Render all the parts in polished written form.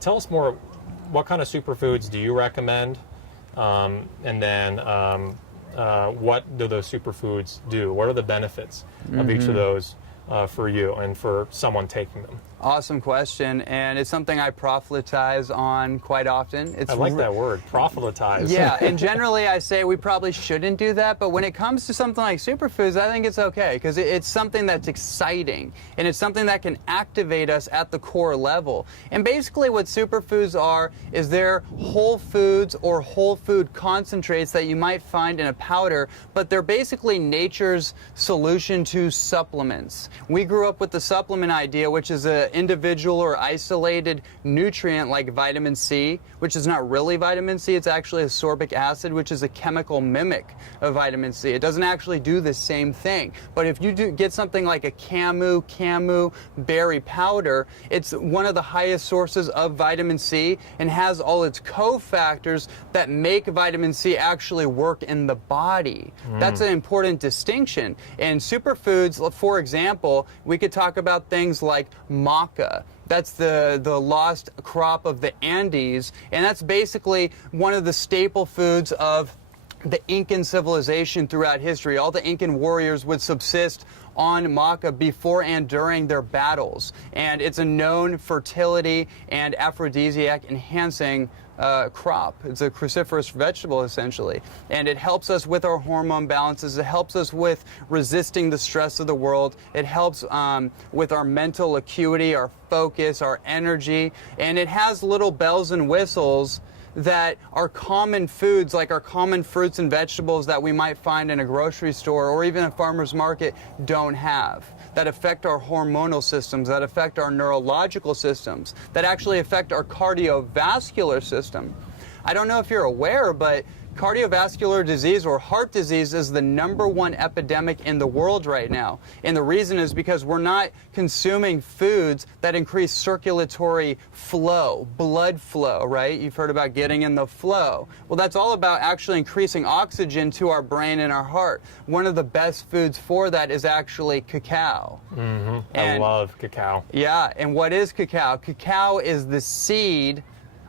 Tell us more, what kind of superfoods do you recommend? And then what do those superfoods do? What are the benefits of each of those for you and for someone taking them? Awesome question, and it's something I proselytize on quite often. I like that word, proselytize. Yeah, and generally I say we probably shouldn't do that, but when it comes to something like superfoods, I think it's okay, because it's something that's exciting, and it's something that can activate us at the core level. And basically what superfoods are is they're whole foods or whole food concentrates that you might find in a powder, but they're basically nature's solution to supplements. We grew up with the supplement idea, which is an individual or isolated nutrient like vitamin C, which is not really vitamin C, it's actually ascorbic acid, which is a chemical mimic of vitamin C. It doesn't actually do the same thing. But if you do get something like a camu berry powder, it's one of the highest sources of vitamin C and has all its cofactors that make vitamin C actually work in the body. That's an important distinction. And superfoods, for example, we could talk about things like maca. That's the lost crop of the Andes, and that's basically one of the staple foods of the Incan civilization throughout history. All the Incan warriors would subsist on maca before and during their battles, and it's a known fertility and aphrodisiac enhancing crop. It's a cruciferous vegetable essentially, and it helps us with our hormone balances. It helps us with resisting the stress of the world. It helps with our mental acuity, our focus, our energy, and it has little bells and whistles that our common foods, like our common fruits and vegetables that we might find in a grocery store or even a farmer's market, don't have, that affect our hormonal systems, that affect our neurological systems, that actually affect our cardiovascular system. I don't know if you're aware, but cardiovascular disease or heart disease is the #1 epidemic in the world right now. And the reason is because we're not consuming foods that increase circulatory flow, blood flow, right? You've heard about getting in the flow. Well, that's all about actually increasing oxygen to our brain and our heart. One of the best foods for that is actually cacao. I love cacao. Yeah, and what is cacao? Cacao is the seed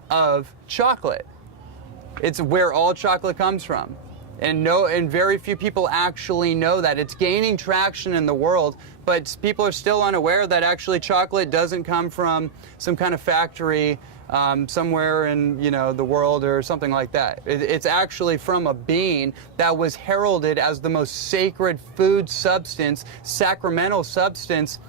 of chocolate. It's where all chocolate comes from. And very few people actually know that. It's gaining traction in the world, but people are still unaware that actually chocolate doesn't come from some kind of factory somewhere in the world or something like that. It's actually from a bean that was heralded as the most sacred food substance, sacramental substance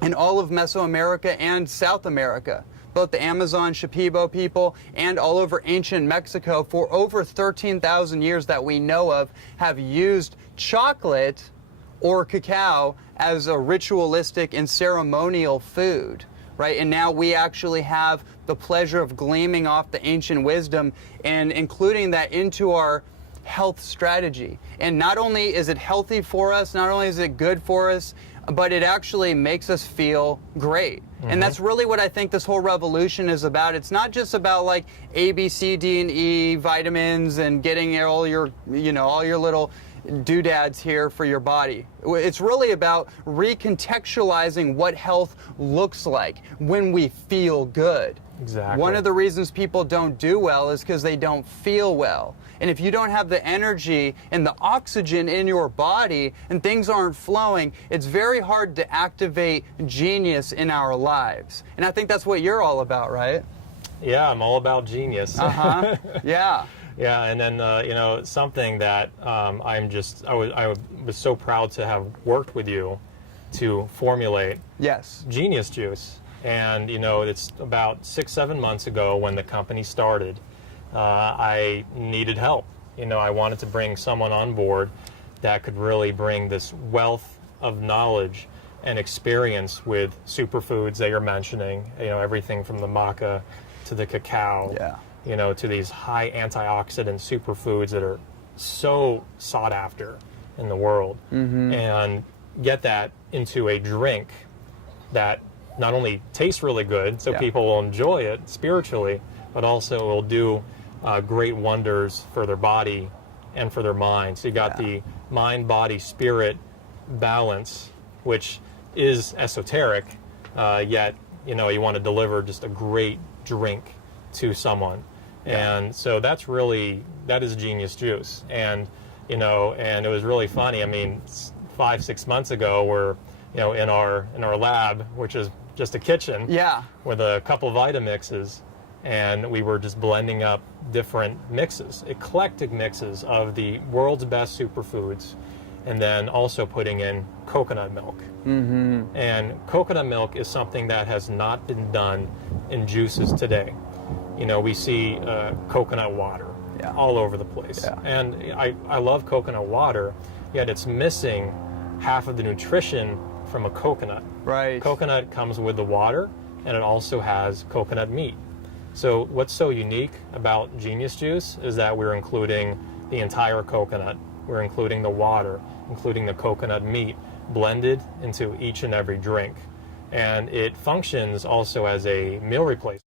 in all of Mesoamerica and South America. Both the Amazon Shipibo people and all over ancient Mexico for over 13,000 years that we know of have used chocolate or cacao as a ritualistic and ceremonial food, right? And now we actually have the pleasure of gleaming off the ancient wisdom and including that into our health strategy. And not only is it healthy for us, not only is it good for us, but it actually makes us feel great. And that's really what I think this whole revolution is about. It's not just about like A, B, C, D, and E vitamins and getting all your, all your little doodads here for your body. It's really about recontextualizing what health looks like when we feel good. Exactly. One of the reasons people don't do well is because they don't feel well. And if you don't have the energy and the oxygen in your body and things aren't flowing, it's very hard to activate genius in our lives. And I think that's what you're all about, right? Yeah, I'm all about genius. Yeah. Yeah, and then something that I was so proud to have worked with you to formulate. Yes. Genius Juice. And it's about 6-7 months ago when the company started. I needed help. I wanted to bring someone on board that could really bring this wealth of knowledge and experience with superfoods that you're mentioning. Everything from the maca to the cacao. Yeah. To these high antioxidant superfoods that are so sought after in the world, and get that into a drink that not only tastes really good, so people will enjoy it spiritually, but also will do great wonders for their body and for their mind. So you got the mind, body, spirit balance, which is esoteric, yet you want to deliver just a great drink to someone. And so that is Genius Juice. And, and it was really funny. I mean, 5-6 months ago, we're, in our lab, which is just a kitchen with a couple of Vitamixes, and we were just blending up different mixes, eclectic mixes of the world's best superfoods, and then also putting in coconut milk. And coconut milk is something that has not been done in juices today. We see coconut water all over the place. And I love coconut water, yet it's missing half of the nutrition from a coconut. Right. Coconut comes with the water, and it also has coconut meat. So what's so unique about Genius Juice is that we're including the entire coconut. We're including the water, including the coconut meat, blended into each and every drink. And it functions also as a meal replacement.